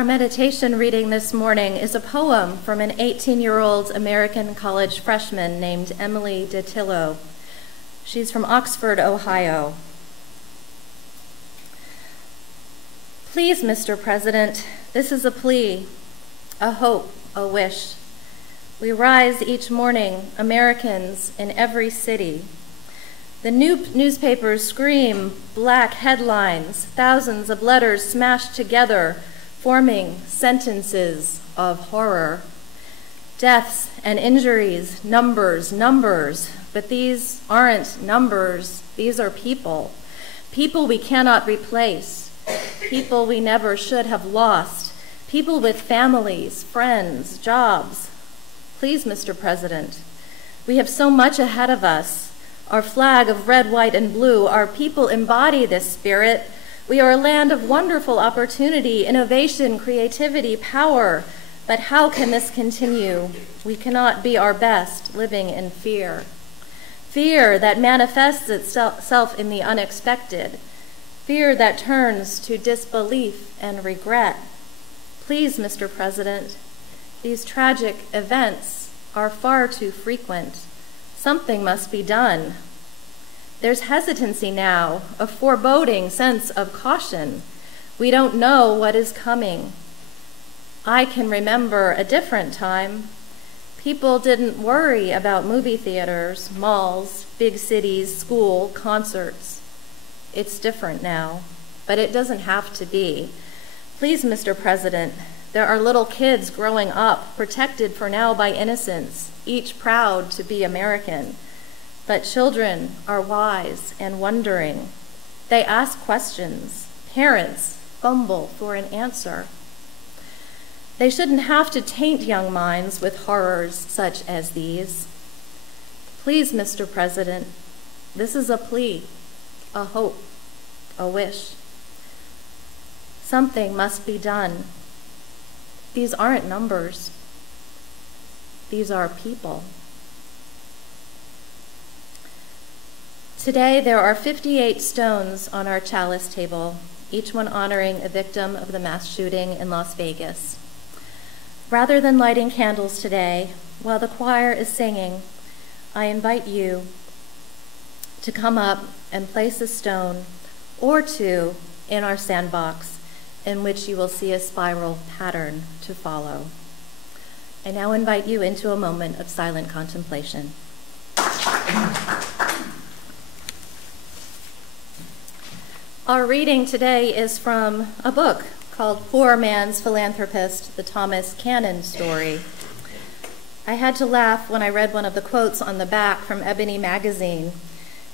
Our meditation reading this morning is a poem from an 18-year-old American college freshman named Emily DeTillo. She's from Oxford, Ohio. Please, Mr. President, this is a plea, a hope, a wish. We rise each morning, Americans in every city. The newspapers scream black headlines, thousands of letters smashed together, forming sentences of horror. Deaths and injuries, numbers, but these aren't numbers, these are people. People we cannot replace, people we never should have lost, people with families, friends, jobs. Please, Mr. President, we have so much ahead of us. Our flag of red, white, and blue, our people embody this spirit. We are a land of wonderful opportunity, innovation, creativity, power. But how can this continue? We cannot be our best living in fear. Fear that manifests itself in the unexpected. Fear that turns to disbelief and regret. Please, Mr. President, these tragic events are far too frequent. Something must be done. There's hesitancy now, a foreboding sense of caution. We don't know what is coming. I can remember a different time. People didn't worry about movie theaters, malls, big cities, school, concerts. It's different now, but it doesn't have to be. Please, Mr. President, there are little kids growing up, protected for now by innocence, each proud to be American. But children are wise and wondering. They ask questions. Parents fumble for an answer. They shouldn't have to taint young minds with horrors such as these. Please, Mr. President, this is a plea, a hope, a wish. Something must be done. These aren't numbers. These are people. Today, there are 58 stones on our chalice table, each one honoring a victim of the mass shooting in Las Vegas. Rather than lighting candles today, while the choir is singing, I invite you to come up and place a stone or two in our sandbox, in which you will see a spiral pattern to follow. I now invite you into a moment of silent contemplation. Our reading today is from a book called Poor Man's Philanthropist, the Thomas Cannon Story. I had to laugh when I read one of the quotes on the back from Ebony magazine.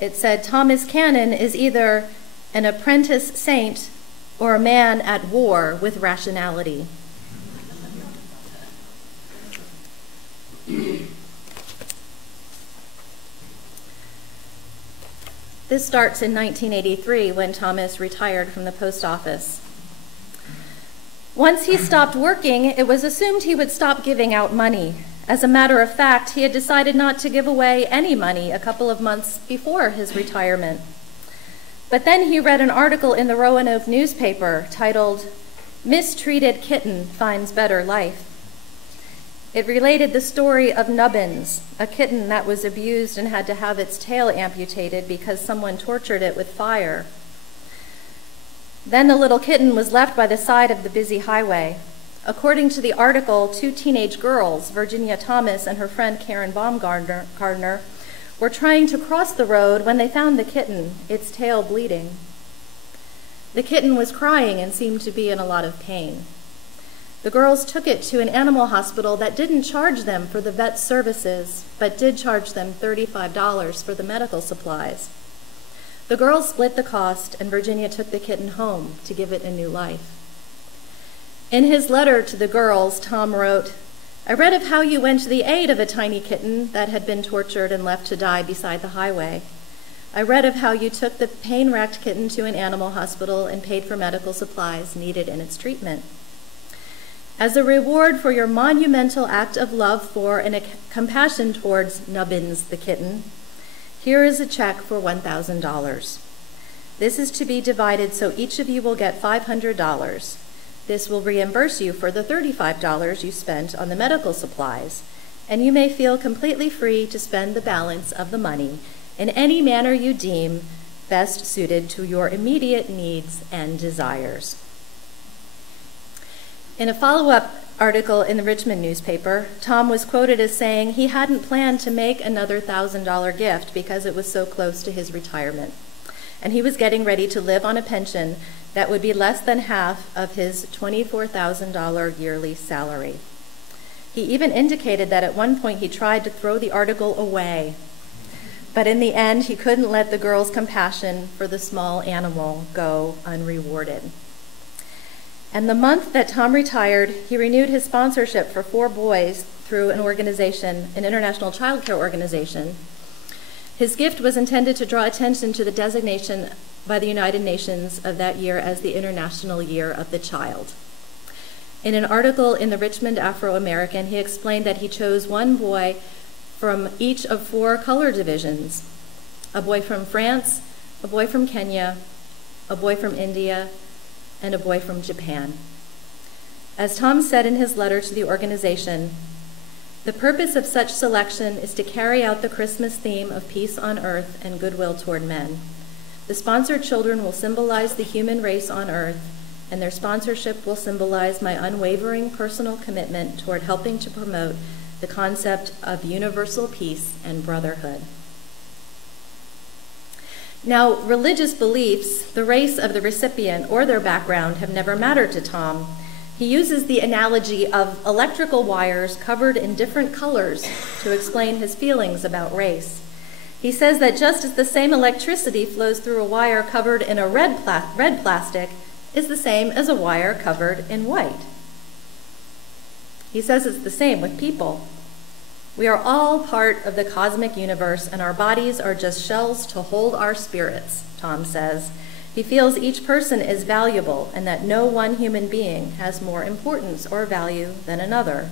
It said, Thomas Cannon is either an apprentice saint or a man at war with rationality. This starts in 1983 when Thomas retired from the post office. Once he stopped working, it was assumed he would stop giving out money. As a matter of fact, he had decided not to give away any money a couple of months before his retirement. But then he read an article in the Roanoke newspaper titled, Mistreated Kitten Finds Better Life. It related the story of Nubbins, a kitten that was abused and had to have its tail amputated because someone tortured it with fire. Then the little kitten was left by the side of the busy highway. According to the article, two teenage girls, Virginia Thomas and her friend Karen Baumgardner, were trying to cross the road when they found the kitten, its tail bleeding. The kitten was crying and seemed to be in a lot of pain. The girls took it to an animal hospital that didn't charge them for the vet services, but did charge them $35 for the medical supplies. The girls split the cost, and Virginia took the kitten home to give it a new life. In his letter to the girls, Tom wrote, I read of how you went to the aid of a tiny kitten that had been tortured and left to die beside the highway. I read of how you took the pain-racked kitten to an animal hospital and paid for medical supplies needed in its treatment. As a reward for your monumental act of love for and compassion towards Nubbins the kitten, here is a check for $1,000. This is to be divided so each of you will get $500. This will reimburse you for the $35 you spent on the medical supplies, and you may feel completely free to spend the balance of the money in any manner you deem best suited to your immediate needs and desires. In a follow-up article in the Richmond newspaper, Tom was quoted as saying he hadn't planned to make another $1,000 gift because it was so close to his retirement, and he was getting ready to live on a pension that would be less than half of his $24,000 yearly salary. He even indicated that at one point he tried to throw the article away, but in the end he couldn't let the girl's compassion for the small animal go unrewarded. And the month that Tom retired, he renewed his sponsorship for 4 boys through an organization, an international child care organization. His gift was intended to draw attention to the designation by the United Nations of that year as the International Year of the Child. In an article in the Richmond Afro-American, he explained that he chose 1 boy from each of 4 color divisions: a boy from France, a boy from Kenya, a boy from India, and a boy from Japan. As Tom said in his letter to the organization, "The purpose of such selection is to carry out the Christmas theme of peace on earth and goodwill toward men. The sponsored children will symbolize the human race on earth, and their sponsorship will symbolize my unwavering personal commitment toward helping to promote the concept of universal peace and brotherhood." Now, religious beliefs, the race of the recipient, or their background have never mattered to Tom. He uses the analogy of electrical wires covered in different colors to explain his feelings about race. He says that just as the same electricity flows through a wire covered in a red plastic is the same as a wire covered in white. He says it's the same with people. We are all part of the cosmic universe, and our bodies are just shells to hold our spirits, Tom says. He feels each person is valuable and that no one human being has more importance or value than another.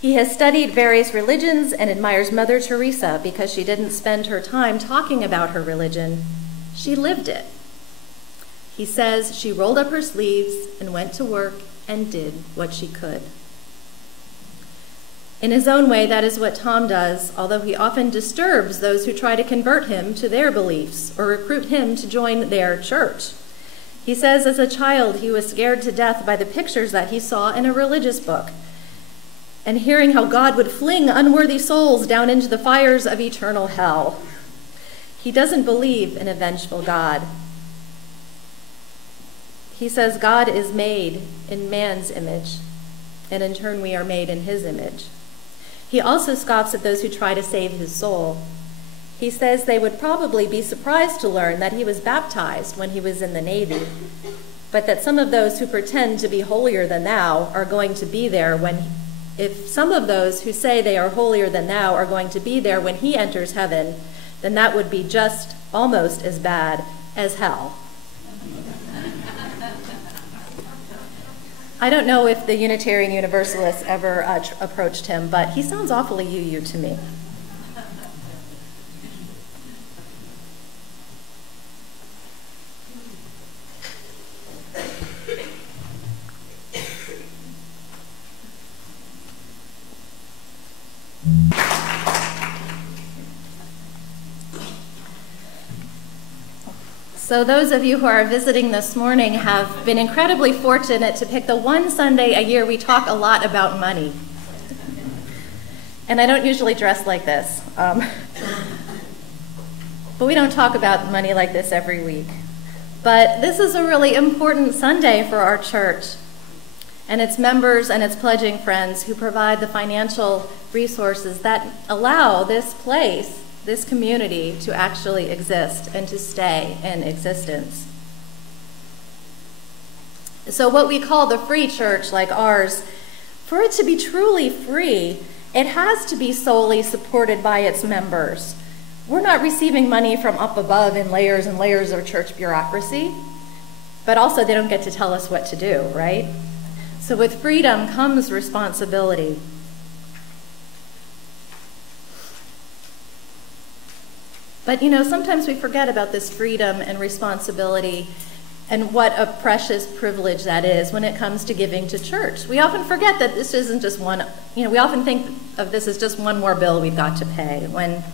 He has studied various religions and admires Mother Teresa because she didn't spend her time talking about her religion. She lived it. He says she rolled up her sleeves and went to work and did what she could. In his own way, that is what Tom does, although he often disturbs those who try to convert him to their beliefs or recruit him to join their church. He says as a child he was scared to death by the pictures that he saw in a religious book and hearing how God would fling unworthy souls down into the fires of eternal hell. He doesn't believe in a vengeful God. He says God is made in man's image, and in turn we are made in his image. He also scoffs at those who try to save his soul. He says they would probably be surprised to learn that he was baptized when he was in the Navy, but that some of those who pretend to be holier than thou are going to be there if some of those who say they are holier than thou are going to be there when he enters heaven, then that would be just almost as bad as hell. I don't know if the Unitarian Universalists ever approached him, but he sounds awfully you to me. So those of you who are visiting this morning have been incredibly fortunate to pick the one Sunday a year we talk a lot about money. And I don't usually dress like this. But we don't talk about money like this every week. But this is a really important Sunday for our church and its members and its pledging friends who provide the financial resources that allow this place, this community, to actually exist and to stay in existence. So what we call the free church, like ours, for it to be truly free, it has to be solely supported by its members. We're not receiving money from up above in layers and layers of church bureaucracy, but also they don't get to tell us what to do, right? So with freedom comes responsibility. But you know, sometimes we forget about this freedom and responsibility And what a precious privilege that is when it comes to giving to church. We often forget that this isn't just one, we often think of this as just one more bill we've got to pay, when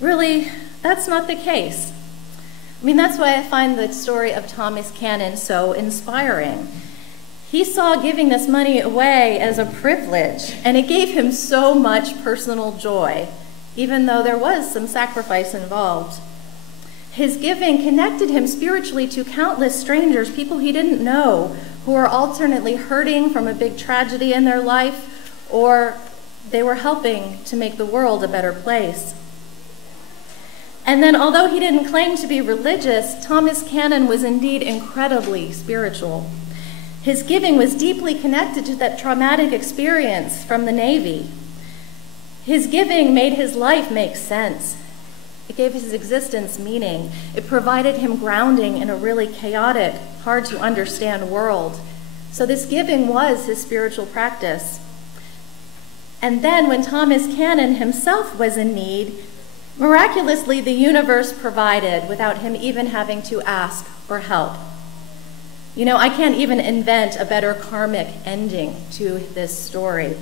really that's not the case. I mean, that's why I find the story of Thomas Cannon so inspiring. He saw giving this money away as a privilege, and it gave him so much personal joy, even though there was some sacrifice involved. His giving connected him spiritually to countless strangers, people he didn't know, who were alternately hurting from a big tragedy in their life, or they were helping to make the world a better place. And then, although he didn't claim to be religious, Thomas Cannon was indeed incredibly spiritual. His giving was deeply connected to that traumatic experience from the Navy. His giving made his life make sense. It gave his existence meaning. It provided him grounding in a really chaotic, hard to understand world. So this giving was his spiritual practice. And then when Thomas Cannon himself was in need, miraculously the universe provided without him even having to ask for help. I can't even invent a better karmic ending to this story.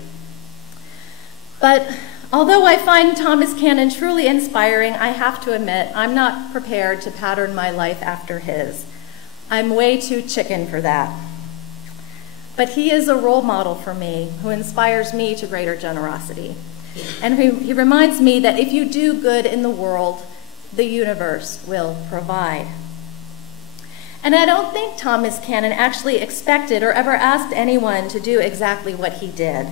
But although I find Thomas Cannon truly inspiring, I have to admit I'm not prepared to pattern my life after his. I'm way too chicken for that. But he is a role model for me who inspires me to greater generosity. And he reminds me that if you do good in the world, the universe will provide. And I don't think Thomas Cannon actually expected or ever asked anyone to do exactly what he did.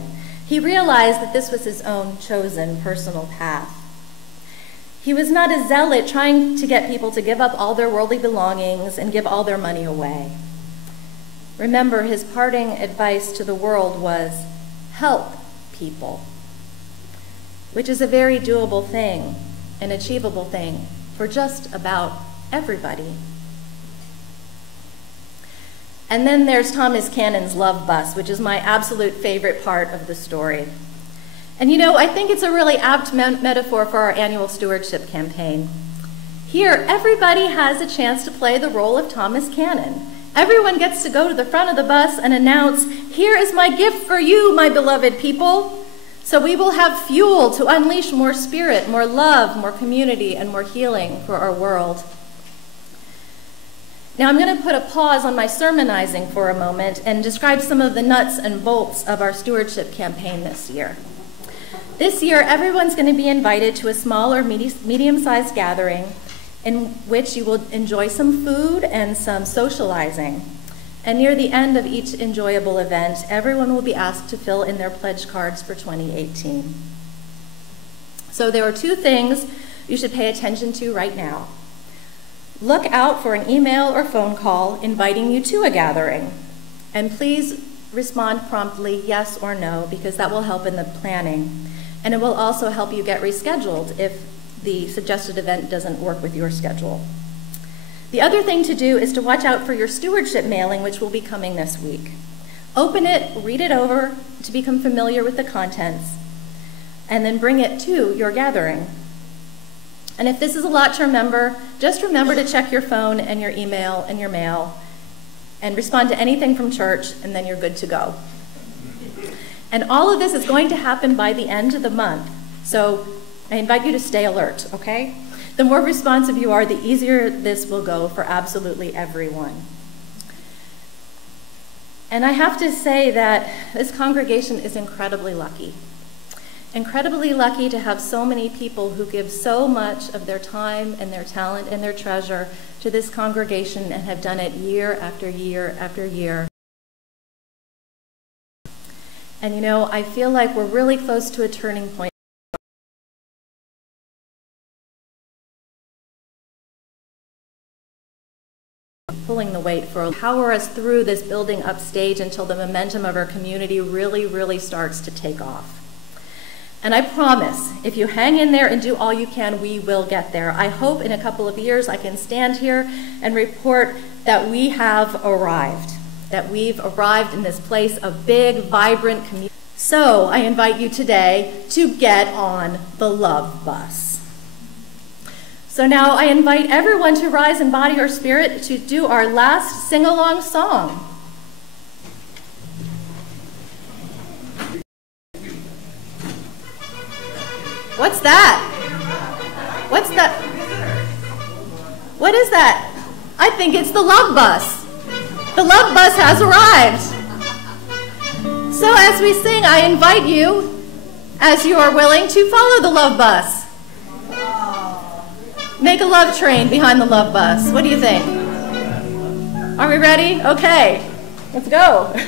He realized that this was his own chosen personal path. He was not a zealot trying to get people to give up all their worldly belongings and give all their money away. Remember, his parting advice to the world was, help people, which is a very doable thing, an achievable thing for just about everybody. And then there's Thomas Cannon's love bus, which is my absolute favorite part of the story. And I think it's a really apt metaphor for our annual stewardship campaign. Here, everybody has a chance to play the role of Thomas Cannon. Everyone gets to go to the front of the bus and announce, here is my gift for you, my beloved people. So we will have fuel to unleash more spirit, more love, more community, and more healing for our world. Now I'm going to put a pause on my sermonizing for a moment and describe some of the nuts and bolts of our stewardship campaign this year. This year, everyone's going to be invited to a small or medium-sized gathering in which you will enjoy some food and some socializing. And near the end of each enjoyable event, everyone will be asked to fill in their pledge cards for 2018. So there are two things you should pay attention to right now. Look out for an email or phone call inviting you to a gathering. And please respond promptly, yes or no, because that will help in the planning. And it will also help you get rescheduled if the suggested event doesn't work with your schedule. The other thing to do is to watch out for your stewardship mailing, which will be coming this week. Open it, read it over to become familiar with the contents, and then bring it to your gathering. And if this is a lot to remember, just remember to check your phone and your email and your mail and respond to anything from church, and then you're good to go. And all of this is going to happen by the end of the month. So I invite you to stay alert, okay? The more responsive you are, the easier this will go for absolutely everyone. And I have to say that this congregation is incredibly lucky. Incredibly lucky to have so many people who give so much of their time and their talent and their treasure to this congregation and have done it year after year after year. And I feel like we're really close to a turning point. Pulling the weight for power us through this building up stage until the momentum of our community really starts to take off. And I promise, if you hang in there and do all you can, we will get there. I hope in a couple of years I can stand here and report that we have arrived, that we've arrived in this place of big, vibrant community. So I invite you today to get on the love bus. So now I invite everyone to rise in body or spirit to do our last sing-along song. What's that? What's that? What is that? I think it's the love bus. The love bus has arrived. So as we sing, I invite you, as you are willing, to follow the love bus. Make a love train behind the love bus. What do you think? Are we ready? Okay, let's go.